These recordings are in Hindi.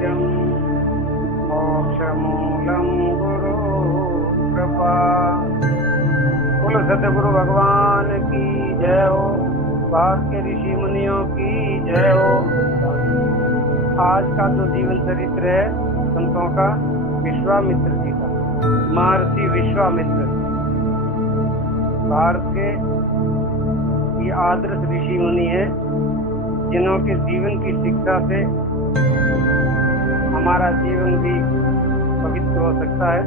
नित्यं मोक्षमूलं गुरु कृपा। बोलो सतगुरु भगवान की जय हो। भारत के ऋषि मुनियों की जय हो। आज का जो जीवन चरित्र है संतों का, विश्वामित्र जी का, महर्षि विश्वामित्र भारत के ये आदर्श ऋषि मुनि है, जिन्हों के जीवन की शिक्षा से हमारा जीवन भी पवित्र हो सकता है।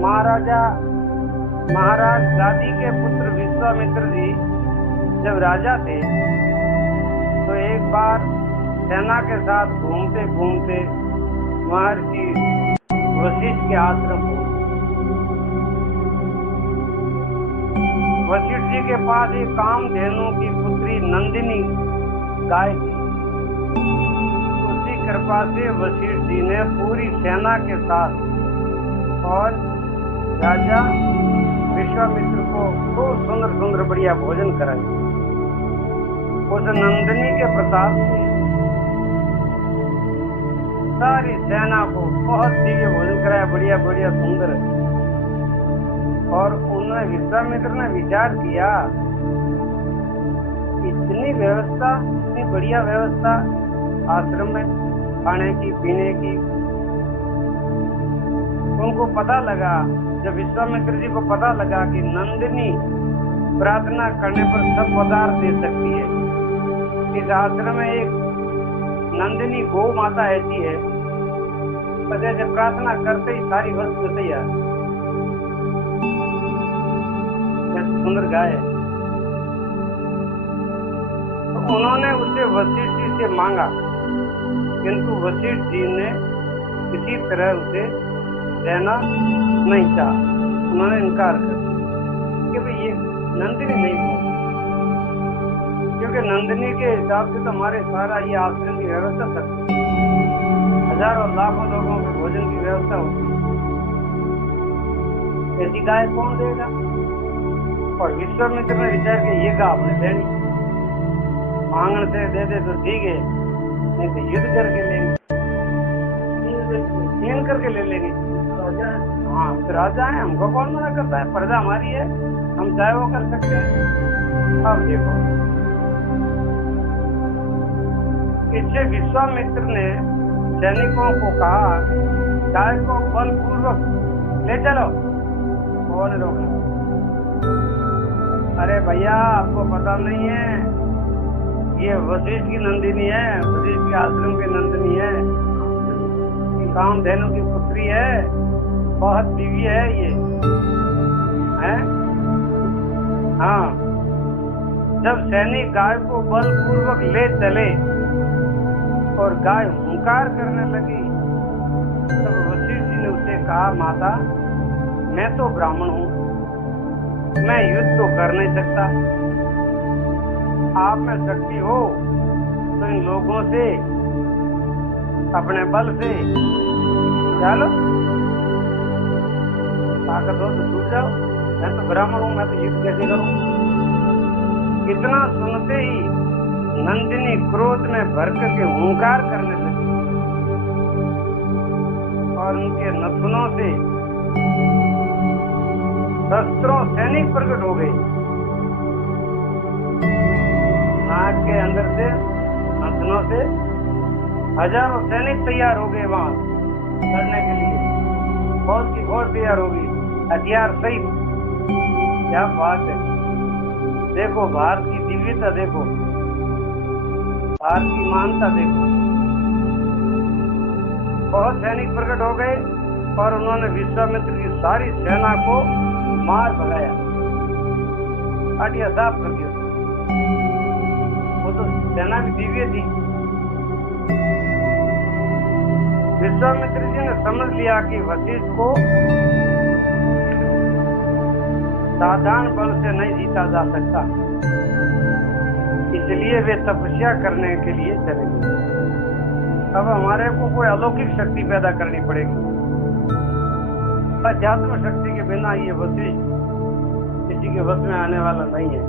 महाराज गादी के पुत्र विश्वामित्र जी जब राजा थे तो एक बार सेना के साथ घूमते घूमते महर्षि वशिष्ठ के आश्रम पहुंचे। वशिष्ठ जी के पास एक कामधेनु की पुत्री नंदिनी गाय थी। उसी कृपा से वशिष्ठ जी ने पूरी सेना के साथ और राजा विश्वामित्र को खूब सुंदर सुंदर बढ़िया भोजन कराया। उस नंदिनी के प्रताप से सारी सेना को बहुत दिव्य भोजन कराया, बढ़िया बढ़िया सुंदर। और उन्होंने विश्वामित्र ने विचार किया, इतनी व्यवस्था, इतनी बढ़िया व्यवस्था आश्रम में खाने की पीने की। उनको पता लगा, जब विश्वामित्र जी को पता लगा कि नंदिनी प्रार्थना करने पर सब पदार्थ दे सकती है, इस आश्रम में एक नंदिनी गौ माता ऐसी है, तो जैसे प्रार्थना करते ही सारी वस्तु तैयार, सुंदर गाय। तो उन्होंने उसे वशिष्ठ जी से मांगा, किंतु वशिष्ठ जी ने किसी तरह उसे देना नहीं चाहा। उन्होंने इनकार कर दिया कि भाई ये नंदिनी नहीं हो, क्योंकि नंदिनी के हिसाब से तो हमारे सारा ये आश्रम की व्यवस्था सकती है, हजारों लाखों लोगों के भोजन की व्यवस्था होती है, ऐसी गाय कौन देगा। और विश्वामित्र ने विचार किया, ये गाय हमने लेनी, मांगने से दे दे तो ठीक है, नहीं तो युद्ध करके लेंगे, छीन करके ले लेंगे। हाँ, तो राजा है, हमको कौन मना करता है, प्रजा हमारी है, हम चाहे वो कर सकते हैं। अब देखो, इससे विश्वामित्र ने सैनिकों को कहा, गाय को बलपूर्वक ले चलो। कौन रोकना? अरे भैया, आपको पता नहीं है, ये वशिष्ठ की नंदिनी है, वशिष्ठ के आश्रम की नंदिनी है, कामधेनु की पुत्री है, बहुत दिव्य है ये है। हाँ, जब सैनिक गाय को बलपूर्वक ले चले और गाय हुंकार करने लगी, तब वशिष्ठ जी ने उसे कहा, माता, मैं तो ब्राह्मण हूँ, मैं युद्ध तो कर नहीं सकता, आप में शक्ति हो तो इन लोगों से अपने बल से चलो, ताकत हो तो छूट जाओ, मैं तो ब्राह्मण हूँ, मैं तो युद्ध कैसे करूँ। इतना सुनते ही नंदिनी क्रोध में भर करके हुंकार करने लगी और उनके नथुनों से शस्त्रों सैनिक प्रकट हो गए। नाक के अंदर से, नथुनों से हजारों सैनिक तैयार हो गए वहां लड़ने के लिए, फौज की फौज तैयार हो गई, हथियार सहित। क्या बात है, देखो भारत की दिव्यता, देखो भारत की मानता, देखो। बहुत सैनिक प्रकट हो गए और उन्होंने विश्वामित्र की सारी सेना को मार भगाया, हटिया साफ कर दिया। वो तो सेना भी दिव्य थी। विश्वामित्र जी ने समझ लिया कि वशिष्ठ को साधारण बल से नहीं जीता जा सकता, इसलिए वे तपस्या करने के लिए चले गए। अब हमारे को कोई अलौकिक शक्ति पैदा करनी पड़ेगी। अध्यात्म शक्ति के बिना ये वशिष्ठ किसी के वश में आने वाला नहीं है।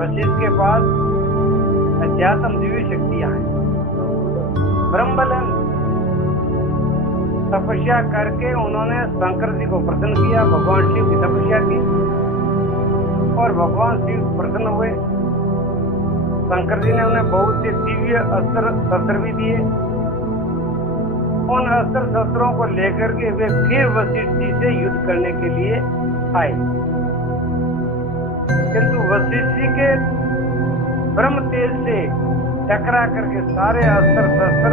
वशिष्ठ के पास अध्यात्म दिव्य शक्तियां हैं, ब्रह्म बल है। तपस्या करके उन्होंने शंकर जी को प्रसन्न किया, भगवान शिव की तपस्या की और भगवान शिव प्रसन्न हुए। शंकर जी ने उन्हें बहुत से दिव्य अस्त्र शस्त्र भी दिए। उन अस्त्र शस्त्रों को लेकर के वे फिर वशिष्ठ जी से युद्ध करने के लिए आए, किंतु वशिष्ठ जी के ब्रह्म तेज से टकरा करके सारे अस्त्र शस्त्र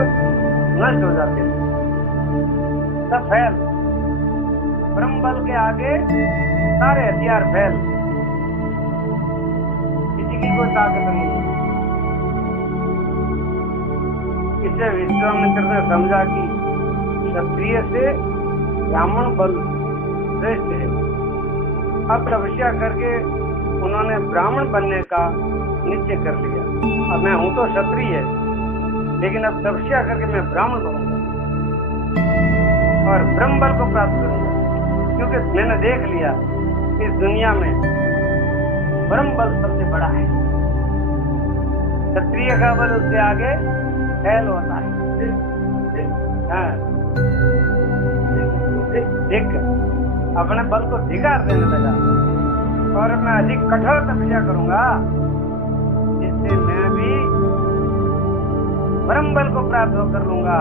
नष्ट हो जाते थे। सब फैल, ब्रह्म बल के आगे सारे हथियार फैल, किसी की कोई ताकत नहीं है। इससे विश्वामित्र ने समझा कि क्षत्रिय से ब्राह्मण बल श्रेष्ठ है। अब तपस्या करके उन्होंने ब्राह्मण बनने का निश्चय कर लिया। अब मैं हूं तो क्षत्रिय, लेकिन अब तपस्या करके मैं ब्राह्मण बनूंगा और ब्रह्म बल को प्राप्त करूंगा, क्योंकि मैंने देख लिया इस दुनिया में ब्रह्म बल सबसे बड़ा है। क्षत्रिय का बल उससे आगे फैल होता है। हाँ, देख अपने बल को धिकार देने लगा और मैं अधिक कठोर तपस्या करूंगा, जिससे मैं भी ब्रह्म बल को प्राप्त कर लूंगा,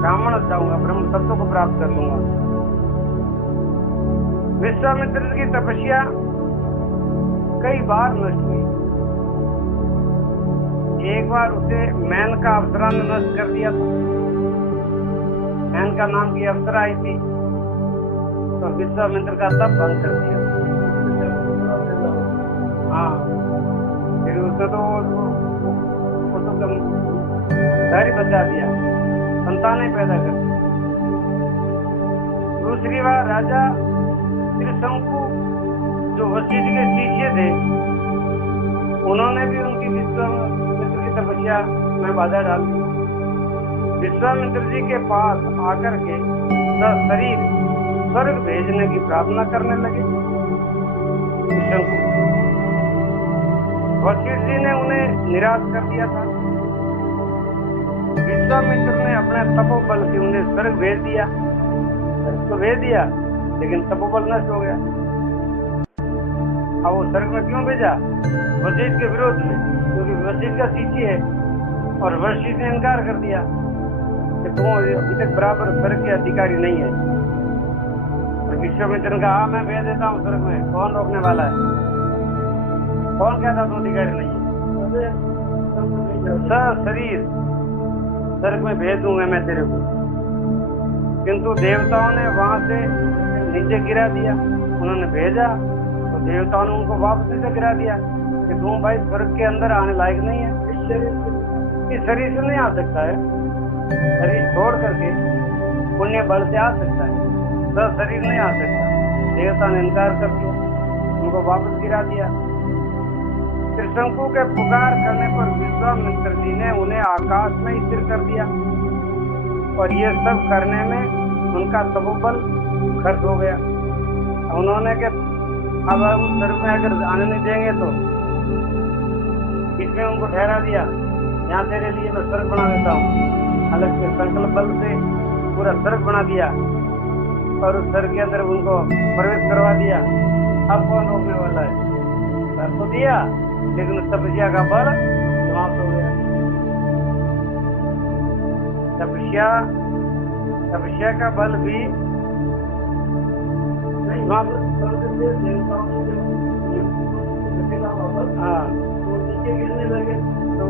ब्राह्मण जाऊंगा, ब्रह्म तत्व को प्राप्त कर लूंगा। विश्वामित्र की तपस्या कई बार नष्ट हुई। एक बार उसे मेनका अप्सरा ने नष्ट कर दिया था। मेनका नाम की अप्सरा आई थी, तो विश्वामित्र का तप भंग कर दिया। हाँ, फिर उसे तो दारी बचा दिया, संतान ही पैदा कर दी। दूसरी बार राजा त्रिशंकु जो वशिष्ठ के शिष्य थे, उन्होंने भी उनकी विश्वामित्र की तपस्या में बाधा डाल दी। विश्वामित्र जी के पास आकर के शरीर स्वर्ग भेजने की प्रार्थना करने लगे। वशिष्ठ जी ने उन्हें निराश कर दिया था। विश्वामित्र ने अपने तपोबल से उन्हें स्वर्ग भेज दिया, तो भेज दिया, लेकिन तपोबल नष्ट हो गया। अब वो स्वर्ग में क्यों भेजा? वशिष्ठ के विरोध में, क्योंकि वशिष्ठ का शिष्य है और वशिष्ठ ने इनकार कर दिया कि तुम अभी तक बराबर स्वर्ग के अधिकारी नहीं है। विश्वामित्र ने कहा, मैं भेज देता हूँ स्वर्ग में, कौन रोकने वाला है? कौन कहता तुम अधिकारी नहीं है? शरीर स्वर्ग में भेज दूंगा मैं तेरे को। किंतु देवताओं ने वहां से नीचे गिरा दिया। उन्होंने भेजा तो देवताओं ने उनको वापस नीचे गिरा दिया कि तुम भाई स्वर्ग के अंदर आने लायक नहीं है। इस शरीर से नहीं आ सकता है, शरीर छोड़ करके पुण्य बल से आ सकता है, तो शरीर नहीं आ सकता। देवता ने इनकार कर दिया, उनको वापस गिरा दिया। त्रिशंकु के पुकार करने पर विश्वामित्र जी ने उन्हें आकाश में स्थिर कर दिया और ये सब करने में उनका तपोबल खर्च हो गया। उन्होंने के अब उस स्वर्ग में अगर आने नहीं देंगे तो इसमें उनको ठहरा दिया, यहाँ तेरे लिए मैं स्वर्ग बना देता हूँ। अलग से संकल्प बल से पूरा स्वर्ग बना दिया और उस स्वर्ग के अंदर उनको प्रवेश करवा दिया। अब कौन रोकने वाला है? कर तो दिया, लेकिन तपस्या का बल समाप्त हो गया। तपस्या का बल भी नीचे गिरने लगे तो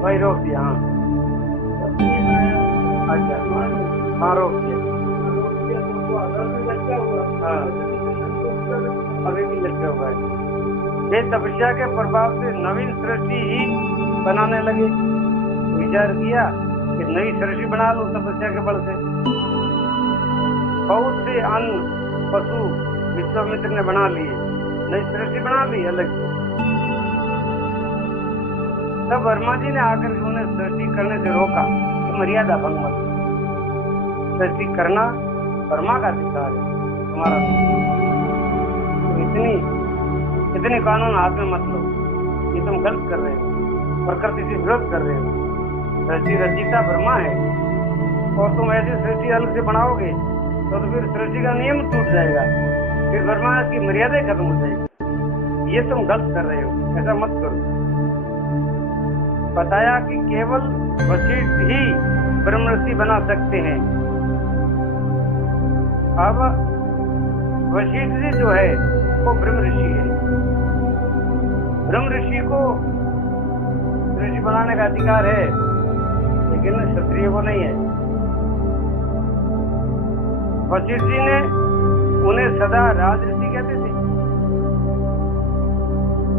वही रोक दिया। अच्छा, हाँ रोक दिया। अभी भी लटका हुआ है। वे तपस्या के प्रभाव से नवीन सृष्टि ही बनाने लगे। विचार किया कि नई सृष्टि बना लो तपस्या के बल से। बहुत से अन्न पशु विश्वामित्र ने बना लिए, नई सृष्टि बना ली अलग से। तब वर्मा जी ने आकर के उन्हें सृष्टि करने से रोका कि मर्यादा भंग मत। सृष्टि करना वर्मा का अधिकार है, तुम्हारा। इतने कानून हाथ में मत लो, ये तुम गलत कर रहे हो, प्रकृति से विरोध कर रहे हो। सृष्टि रचिता ब्रह्मा है और तुम ऐसी सृष्टि अलग से बनाओगे तो फिर सृष्टि का नियम टूट जाएगा, फिर ब्रह्मा की मर्यादा खत्म हो जाएगी। ये तुम गलत कर रहे हो, ऐसा मत करो। बताया कि केवल वशिष्ठ ही ब्रह्म ऋषि बना सकते हैं। अब वशिष्ठ जी जो है वो ब्रह्म ऋषि है। ब्रह्म ऋषि को ऋषि बनाने का अधिकार है, लेकिन क्षत्रिय को नहीं है। वशिष्ठ जी ने उन्हें सदा राजऋषि कहते थे,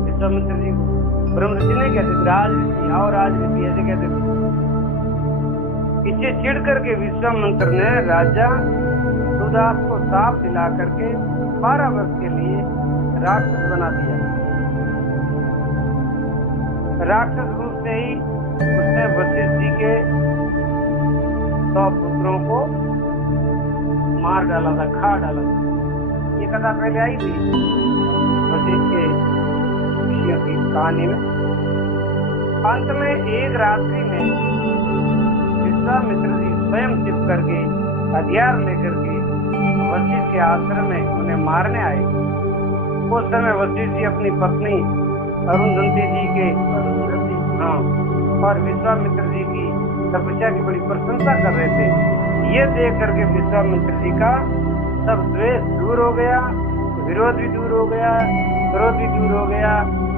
विश्वामित्र जी को ब्रह्म ऋषि नहीं कहते थे, राजऋषि और राजऋषि ऐसे कहते थे। इसे चिढ़ करके विश्वामित्र ने राजा सुदास को साफ दिला करके 12 वर्ष के लिए राक्षस बना दिया। राक्षस रूप से ही उसने वशिष्ठ जी के 100 पुत्रों को मार डाला था, खा डाला था। ये कथा पहले आई थी वशिष्ठ के ऋषियों की कहानी में। अंत में एक रात्रि में विश्वामित्र जी स्वयं छिप करके हथियार लेकर के वशिष्ठ के आश्रम में उन्हें मारने आए। उस समय वशिष्ठ जी अपनी पत्नी अरुंधति जी के और विश्वामित्र जी की तपस्या की बड़ी प्रशंसा कर रहे थे। ये देख करके विश्वामित्र जी का सब द्वेष दूर हो गया, विरोध भी दूर हो गया, क्रोध भी दूर हो गया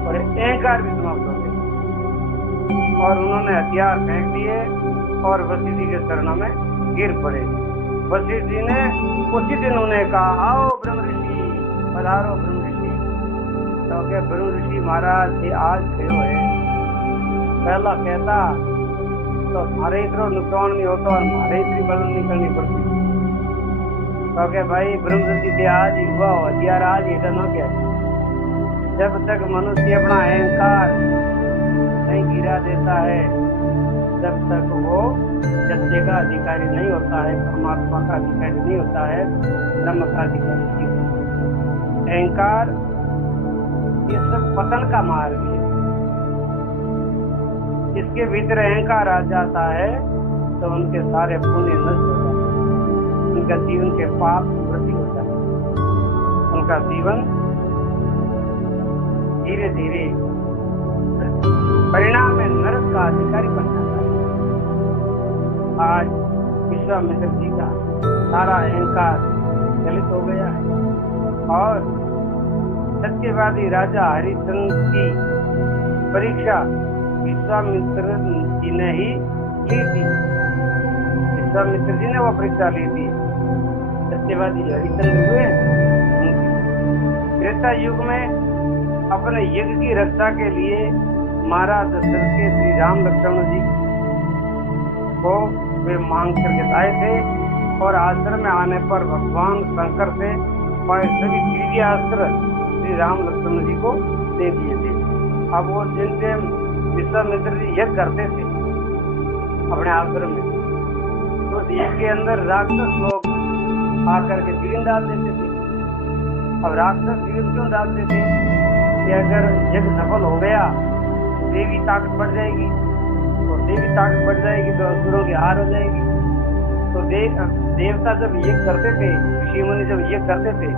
और अहंकार भी समाप्त हो गया। और उन्होंने हथियार फेंक दिए और वशिष्ठ जी के चरणों में गिर पड़े। वशिष्ठ जी ने उसी दिन उन्हें कहा, आओ ब्रह्म ऋषि, पधारो ब्रह्म ऋषि। तो क्या ब्रह्म ऋषि महाराज आज थियो है, पहला कहता तो हमारे इतना नुकसान नहीं होता और हमारे इतनी बदल निकलनी पड़ती। तो क्या भाई ब्रह्म ऋषि थे आज ही हुआ, हथियार आज ही डन हो गया। जब तक मनुष्य अपना अहंकार नहीं गिरा देता है, जब तक वो सत्य का अधिकारी नहीं होता है, परमात्मा का अधिकारी नहीं होता है, ब्रह्म का अधिकारी नहीं होता। अहंकार ये सब पतन का मार्ग है। इसके भीतर अहंकार आ जाता है तो उनके सारे पुण्य नष्ट हो जाते हैं, उनका जीवन के पाप वृद्धि हो जाता है, उनका जीवन धीरे धीरे परिणाम में नरक का अधिकारी बन जाता है। आज विश्वामित्र जी का सारा अहंकार गलित हो गया है और सत्यवादी राजा हरिश्चंद्र की परीक्षा विश्वामित्र जी ने ही ली थी। विश्वामित्र जी ने वो परीक्षा ली थी, सत्यवादी हरिश्चंद्र हुए। त्रेता युग में अपने यज्ञ की रक्षा के लिए महाराज दशरथ के श्री राम लक्ष्मण जी को वे मांग करके आए थे और आश्रम में आने पर भगवान शंकर से सभी दिव्यास्त्र श्री राम लक्ष्मण जी को दे दिए थे। अब वो जिनसे विश्वामित्र जी यज्ञ करते थे अपने आश्रम में, तो यज्ञ के अंदर राक्षस लोग आकर के विघ्न डाल देते थे। अब राक्षस विघ्न क्यों डालते थे कि अगर यज्ञ सफल हो गया तो देवी ताकत बढ़ जाएगी, और देवी ताकत बढ़ जाएगी तो असुरों की हार हो जाएगी। तो देवता जब यज्ञ करते थे, ऋषि मुनि जब यज्ञ करते थे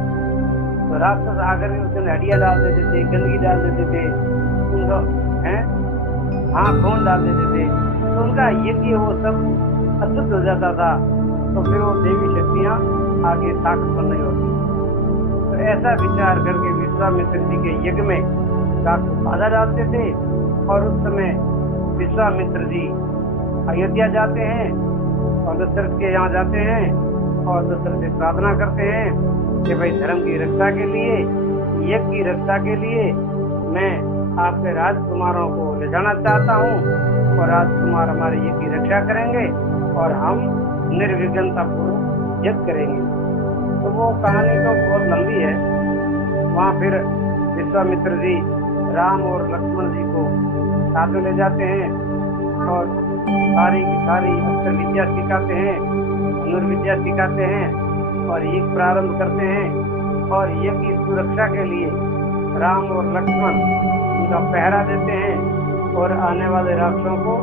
तो राक्षस आकर के उसमें हड्डियां डाल देते थे, गंदगी डाल देते थे, उनको खून डाल देते थे, तो उनका यज्ञ वो सब अशुद्ध हो जाता था। तो फिर वो देवी शक्तियां आगे ताकतवर नहीं होती। तो ऐसा विचार करके विश्वामित्र जी के यज्ञ में राक्षस बाधा डालते थे और उस समय विश्वामित्र जी अयोध्या जाते हैं और दशरथ के यहाँ जाते हैं और दशरथ से प्रार्थना करते हैं कि भाई धर्म की रक्षा के लिए, यज्ञ की रक्षा के लिए मैं आपके राजकुमारों को ले जाना चाहता हूँ और राजकुमार हमारे यज्ञ की रक्षा करेंगे और हम निर्विघ्नता पूर्वक यज्ञ करेंगे। तो वो कहानी तो बहुत लंबी है। वहाँ फिर विश्वामित्र जी राम और लक्ष्मण जी को साथ में ले जाते हैं और सारी की सारी अस्त्र विद्या सिखाते हैं, धनुर्विद्या सिखाते हैं और यज्ञ प्रारंभ करते हैं और यज्ञ सुरक्षा के लिए राम और लक्ष्मण उनका पहरा देते हैं और आने वाले राक्षसों को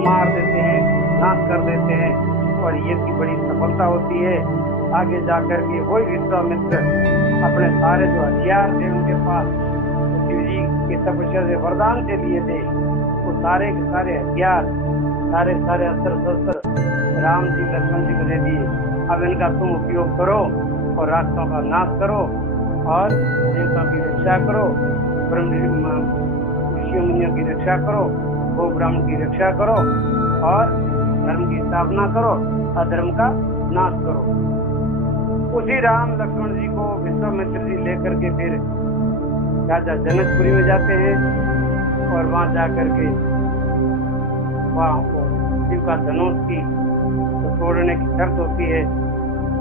मार देते हैं, नाश कर देते हैं। और ये की बड़ी सफलता होती है। आगे जाकर के वही विश्वामित्र अपने सारे जो हथियार थे उनके पास शिव जी की तपस्या से वरदान से लिए थे, वो सारे के सारे हथियार, सारे अस्त्र शस्त्र राम जी लक्ष्मण जी को दे दिए। अब इनका तुम उपयोग करो और राक्षसों का नाश करो और देवताओं की रक्षा करो, ऋषि मुनियों की रक्षा करो, गो ब्राह्मण की रक्षा करो और धर्म की स्थापना करो, अधर्म का नाश करो। उसी राम लक्ष्मण जी को विश्वामित्र जी लेकर के फिर राजा जनकपुरी में जाते हैं और वहां जाकर के वहां शिव का धनुष की तो तोड़ने की शर्त होती है,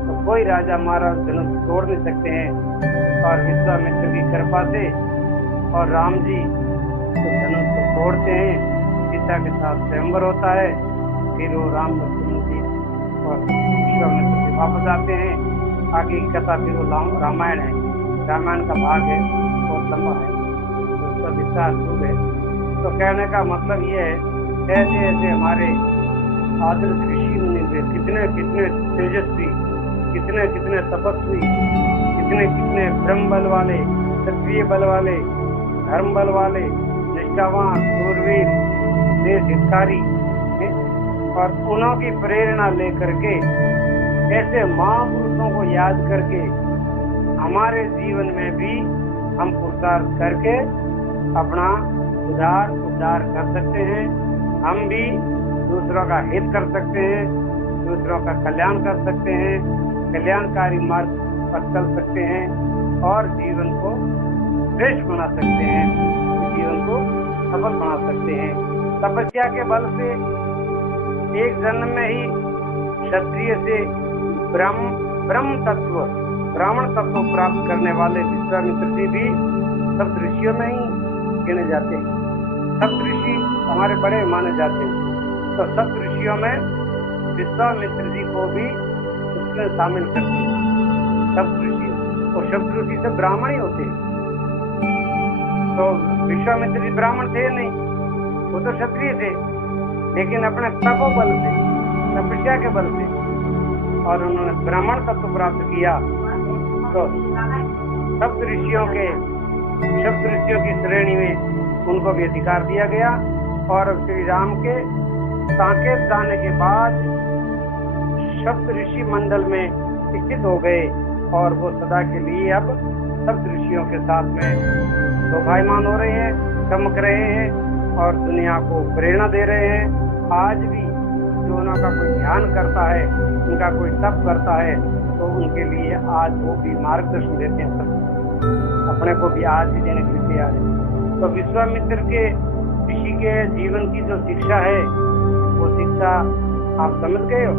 तो कोई राजा महाराज धनुष तोड़ नहीं सकते हैं। और विश्वामित्र की कृपा से और राम जी तो धनुष को तोड़ते हैं, सीता के साथ स्वयंवर होता है। फिर वो राम लक्ष्मण जी और विश्वामित्र जी वापस आते हैं। आगे की कथा फिर वो रामायण है, रामायण का भाग है, बहुत लंबा है, तो उसका विस्तार खूब है। तो कहने का मतलब ये है, ऐसे ऐसे हमारे आदर्श ऋषि मुनि थे, कितने कितने तेजस्वी, कितने कितने तपस्वी, कितने कितने ब्रह्म बल वाले, क्षत्रिय बल वाले, धर्म बल वाले, निष्ठावान, शूरवीर, देश हितकारी, और उन्हों की प्रेरणा लेकर के ऐसे महापुरुषों को याद करके हमारे जीवन में भी हम पुरुषार्थ करके अपना उद्धार कर सकते हैं। हम भी दूसरों का हित कर सकते हैं, दूसरों का कल्याण कर सकते हैं, कल्याणकारी मार्ग पर चल सकते हैं और जीवन को श्रेष्ठ बना सकते हैं, जीवन को सफल बना सकते हैं। तपस्या के बल से एक जन्म में ही क्षत्रिय से ब्रह्म तत्व, ब्राह्मण तत्व प्राप्त करने वाले विश्वामित्र जी भी सप्त ऋषियों में ही गिने जाते हैं। सप्त ऋषि हमारे बड़े माने जाते हैं, तो सप्त ऋषियों में विश्वामित्र जी को भी उसमें शामिल करते हैं। सप्त ऋषि और सप्त ऋषि से ब्राह्मण ही होते हैं, तो विश्वामित्र जी ब्राह्मण थे नहीं, वो तो क्षत्रिय थे, लेकिन अपने तपोबल से, तपस्या के बल से और उन्होंने ब्राह्मण तत्व प्राप्त किया। तो सप्त ऋषियों की श्रेणी में उनको भी अधिकार दिया गया और श्री राम के साकेत जाने के बाद सप्त ऋषि मंडल में स्थित हो गए और वो सदा के लिए अब सप्त ऋषियों के साथ में शोभायमान हो रहे हैं, चमक रहे हैं और दुनिया को प्रेरणा दे रहे हैं। आज भी जो उनका कोई ध्यान करता है, उनका कोई तप करता है, तो उनके लिए आज वो भी मार्गदर्शन देते हैं, सब अपने को भी आज भी देने के लिए तैयार है। तो विश्वामित्र के ऋषि के जीवन की जो शिक्षा है, वो शिक्षा आप समझ गए हो।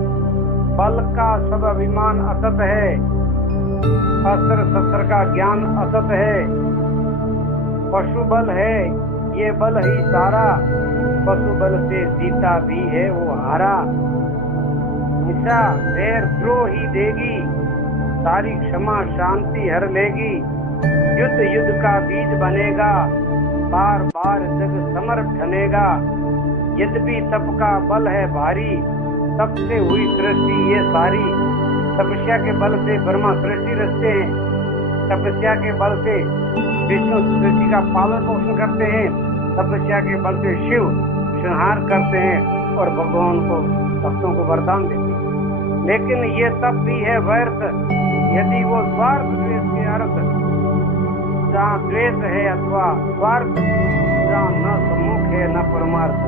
बल का सब अभिमान असत है, अस्त्र शस्त्र का ज्ञान असत है, पशु बल है ये बल ही सारा, पशु बल से जीता भी है वो हारा। निशा वैर द्रोह ही देगी, सारी क्षमा शांति हर लेगी। युद्ध युद्ध का बीज बनेगा, बार बार जग समर ठनेगा। यद्यपि तप का बल है भारी, तप से हुई सृष्टि ये सारी। तपस्या के बल से ब्रह्मा सृष्टि रचते हैं, तपस्या के बल से विष्णु सृष्टि का पालन पोषण करते हैं, तपस्या के बल से शिव संहार करते हैं और भगवान को भक्तों को वरदान देते हैं। लेकिन ये तप भी है व्यर्थ यदि वो स्वार्थ द्वेष के अर्थ। जहाँ द्वेष है अथवा स्वार्थ, जहाँ न सम्मुख है न परमार्थ,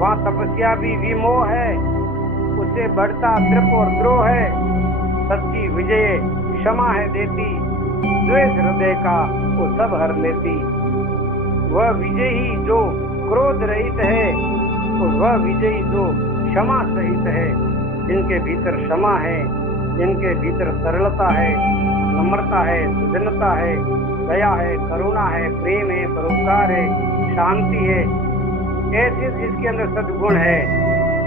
वहाँ तपस्या भी विमोह है, उसे बढ़ता तृप और द्रोह है। सच्ची विजय क्षमा है देती, द्वेष हृदय का वो सब हर लेती। वह विजयी जो क्रोध रहित है, तो वह विजयी जो क्षमा सहित है। जिनके भीतर क्षमा है, जिनके भीतर सरलता है, नम्रता है, सुजनता है, दया है, करुणा है, प्रेम है, परोपकार है, शांति है, ऐसे जिसके अंदर सद्गुण है,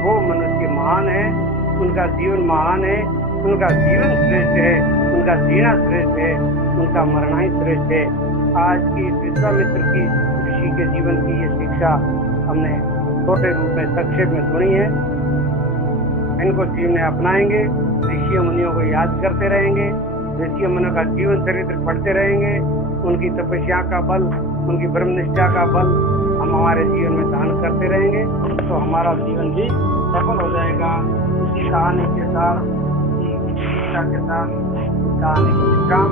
वो मनुष्य महान है, उनका जीवन महान है, उनका जीवन श्रेष्ठ है, उनका जिनका जीना श्रेष्ठ है उनका मरना ही श्रेष्ठ है। आज की विश्वामित्र की ऋषि के जीवन की ये शिक्षा हमने छोटे रूप में संक्षेप में सुनी है। इनको जीवन में अपनाएंगे, ऋषि मुनियों को याद करते रहेंगे, ऋषि मुनियों का जीवन चरित्र पढ़ते रहेंगे, उनकी तपस्या का बल, उनकी ब्रह्मनिष्ठा का बल हम हमारे जीवन में धारण करते रहेंगे तो हमारा जीवन भी सफल हो जाएगा। इसी कहानी के साथ, इसी शिक्षा के साथ कहानी को विश्राम